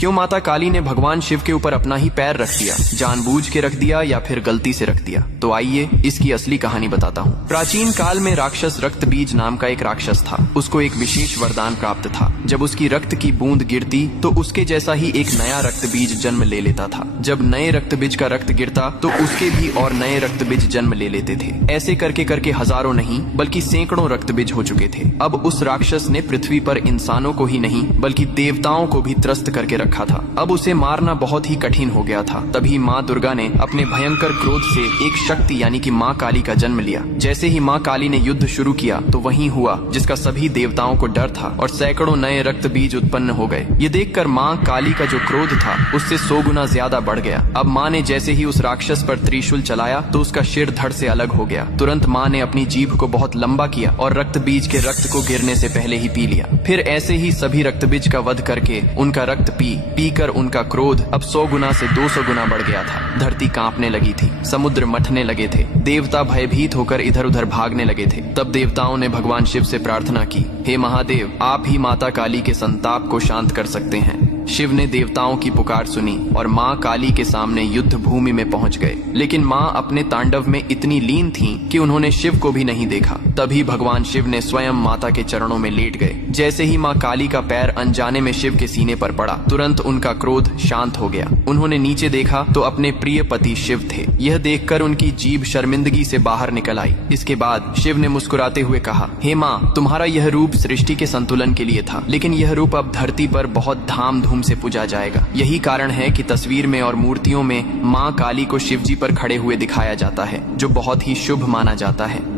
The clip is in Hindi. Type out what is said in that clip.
क्यों माता काली ने भगवान शिव के ऊपर अपना ही पैर रख दिया? जानबूझ के रख दिया या फिर गलती से रख दिया? तो आइए इसकी असली कहानी बताता हूँ। प्राचीन काल में राक्षस रक्त बीज नाम का एक राक्षस था। उसको एक विशेष वरदान प्राप्त था। जब उसकी रक्त की बूंद गिरती तो उसके जैसा ही एक नया रक्त बीज जन्म ले लेता था। जब नए रक्त बीज का रक्त गिरता तो उसके भी और नए रक्त बीज जन्म ले लेते थे। ऐसे करके करके हजारों नहीं बल्कि सैकड़ों रक्त बीज हो चुके थे। अब उस राक्षस ने पृथ्वी पर इंसानों को ही नहीं बल्कि देवताओं को भी त्रस्त करके रखा था। अब उसे मारना बहुत ही कठिन हो गया था। तभी माँ दुर्गा ने अपने भयंकर क्रोध से एक शक्ति यानी कि माँ काली का जन्म लिया। जैसे ही माँ काली ने युद्ध शुरू किया तो वही हुआ जिसका सभी देवताओं को डर था और सैकड़ों नए रक्त बीज उत्पन्न हो गए। ये देखकर माँ काली का जो क्रोध था उससे 100 गुना ज्यादा बढ़ गया। अब माँ ने जैसे ही उस राक्षस पर त्रिशूल चलाया तो उसका सिर धड़ से अलग हो गया। तुरंत माँ ने अपनी जीभ को बहुत लंबा किया और रक्त बीज के रक्त को गिरने से पहले ही पी लिया। फिर ऐसे ही सभी रक्त बीज का वध करके उनका रक्त पी कर उनका क्रोध अब 100 गुना से 200 गुना बढ़ गया था। धरती कांपने लगी थी, समुद्र मथने लगे थे, देवता भयभीत होकर इधर उधर भागने लगे थे। तब देवताओं ने भगवान शिव से प्रार्थना की, हे महादेव, आप ही माता काली के संताप को शांत कर सकते हैं। शिव ने देवताओं की पुकार सुनी और माँ काली के सामने युद्ध भूमि में पहुंच गए। लेकिन माँ अपने तांडव में इतनी लीन थीं कि उन्होंने शिव को भी नहीं देखा। तभी भगवान शिव ने स्वयं माता के चरणों में लेट गए। जैसे ही माँ काली का पैर अनजाने में शिव के सीने पर पड़ा, तुरंत उनका क्रोध शांत हो गया। उन्होंने नीचे देखा तो अपने प्रिय पति शिव थे। यह देखकर उनकी जीभ शर्मिंदगी से बाहर निकल आई। इसके बाद शिव ने मुस्कुराते हुए कहा, हे माँ, तुम्हारा यह रूप सृष्टि के संतुलन के लिए था, लेकिन यह रूप अब धरती पर बहुत धाम से पूजा जाएगा। यही कारण है कि तस्वीर में और मूर्तियों में माँ काली को शिवजी पर खड़े हुए दिखाया जाता है, जो बहुत ही शुभ माना जाता है।